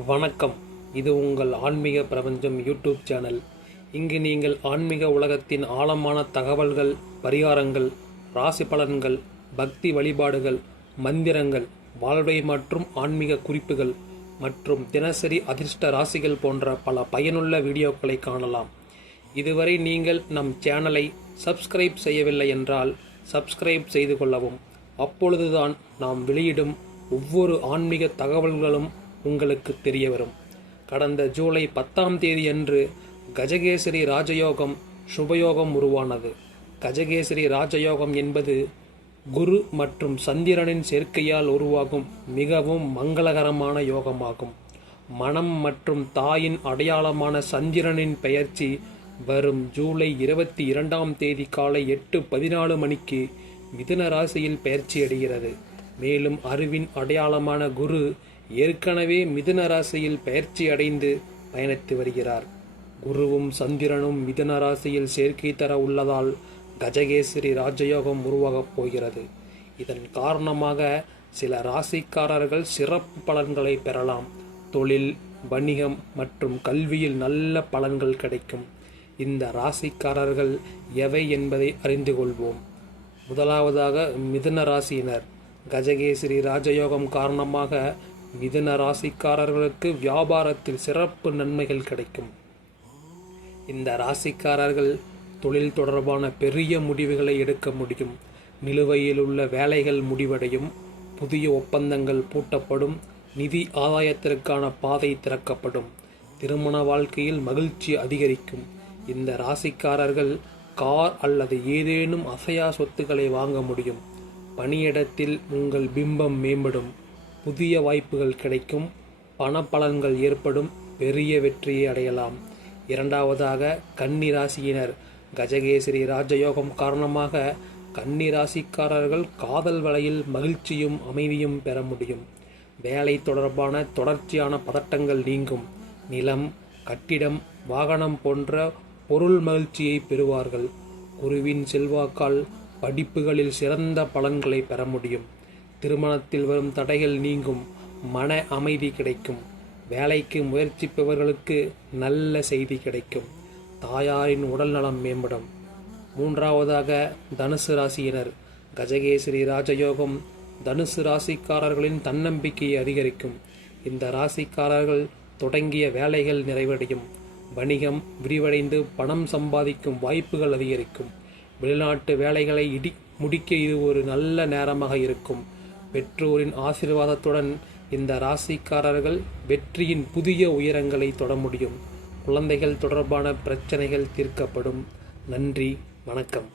வணக்கம். இது உங்கள் ஆன்மீக பிரபஞ்சம் யூடியூப் சேனல். இங்கு நீங்கள் ஆன்மீக உலகத்தின் ஆழமான தகவல்கள், பரிகாரங்கள், ராசி பலன்கள், பக்தி வழிபாடுகள், மந்திரங்கள், வாழ்வை மற்றும் ஆன்மீக குறிப்புகள் மற்றும் தினசரி அதிர்ஷ்ட ராசிகள் போன்ற பல பயனுள்ள வீடியோக்களை காணலாம். இதுவரை நீங்கள் நம் சேனலை சப்ஸ்கிரைப் செய்யவில்லை என்றால் சப்ஸ்கிரைப் செய்து கொள்ளவும். அப்பொழுதுதான் நாம் வெளியிடும் ஒவ்வொரு ஆன்மீக தகவல்களும் உங்களுக்கு தெரிய வரும். கடந்த ஜூலை 10ஆம் தேதி அன்று கஜகேசரி ராஜயோகம் சுபயோகம் உருவானது. கஜகேசரி ராஜயோகம் என்பது குரு மற்றும் சந்திரனின் சேர்க்கையால் உருவாகும் மிகவும் மங்களகரமான யோகமாகும். மனம் மற்றும் தாயின் அடையாளமான சந்திரனின் பெயர்ச்சி வரும் ஜூலை 22ஆம் தேதி காலை 8:14 மணிக்கு மிதுன ராசியில் பெயர்ச்சியடைகிறது. மேலும் அறிவின் அடையாளமான குரு ஏற்கனவே மிதுன ராசியில் பெயர்ச்சி அடைந்து பயணித்து வருகிறார். குருவும் சந்திரனும் மிதுன ராசியில் சேர்க்கை தர உள்ளதால் கஜகேசரி ராஜயோகம் உருவாகப் போகிறது. இதன் காரணமாக சில ராசிக்காரர்கள் சிறப்பு பலன்களை பெறலாம். தொழில், வணிகம் மற்றும் கல்வியில் நல்ல பலன்கள் கிடைக்கும். இந்த ராசிக்காரர்கள் எவை என்பதை அறிந்து கொள்வோம். முதலாவதாக மிதுன ராசியினர். கஜகேசரி ராஜயோகம் காரணமாக மிதுன ராசிக்காரர்களுக்கு வியாபாரத்தில் சிறப்பு நன்மைகள் கிடைக்கும். இந்த ராசிக்காரர்கள் தொழில் தொடர்பான பெரிய முடிவுகளை எடுக்க முடியும். நிலுவையில் உள்ள வேலைகள் முடிவடையும். புதிய ஒப்பந்தங்கள் பூட்டப்படும். நிதி ஆதாயத்திற்கான பாதை திறக்கப்படும். திருமண வாழ்க்கையில் மகிழ்ச்சி அதிகரிக்கும். இந்த ராசிக்காரர்கள் கார் அல்லது ஏதேனும் அசையா சொத்துக்களை வாங்க முடியும். பணியிடத்தில் உங்கள் பிம்பம் மேம்படும். புதிய வாய்ப்புகள் கிடைக்கும். பண பலன்கள் ஏற்படும். பெரிய வெற்றியை அடையலாம். இரண்டாவதாக கன்னி ராசியினர். கஜகேசரி ராஜயோகம் காரணமாக கன்னி ராசிக்காரர்கள் காதல் வலையில் மகிழ்ச்சியும் அமைதியும் பெற முடியும். வேலை தொடர்பான தொடர்ச்சியான பதட்டங்கள் நீங்கும். நிலம், கட்டிடம், வாகனம் போன்ற பொருள் மகிழ்ச்சியை பெறுவார்கள். குருவின் செல்வாக்கால் படிப்புகளில் சிறந்த பலன்களை பெற முடியும். திருமணத்தில் வரும் தடைகள் நீங்கும். மன அமைதி கிடைக்கும். வேலைக்கு முயற்சிப்பவர்களுக்கு நல்ல செய்தி கிடைக்கும். தாயாரின் உடல் நலம் மேம்படும். மூன்றாவதாக தனுசு ராசியினர். கஜகேசரி ராஜயோகம் தனுசு ராசிக்காரர்களின் தன்னம்பிக்கையை அதிகரிக்கும். இந்த ராசிக்காரர்கள் தொடங்கிய வேலைகள் நிறைவடையும். வணிகம் விரிவடைந்து பணம் சம்பாதிக்கும் வாய்ப்புகள் அதிகரிக்கும். வெளிநாட்டு வேலைகளை முடிக்க இது ஒரு நல்ல நேரமாக இருக்கும். பெற்றோரின் ஆசீர்வாதத்துடன் இந்த ராசிக்காரர்கள் வெற்றியின் புதிய உயரங்களை தொட முடியும். குழந்தைகள் தொடர்பான பிரச்சனைகள் தீர்க்கப்படும். நன்றி, வணக்கம்.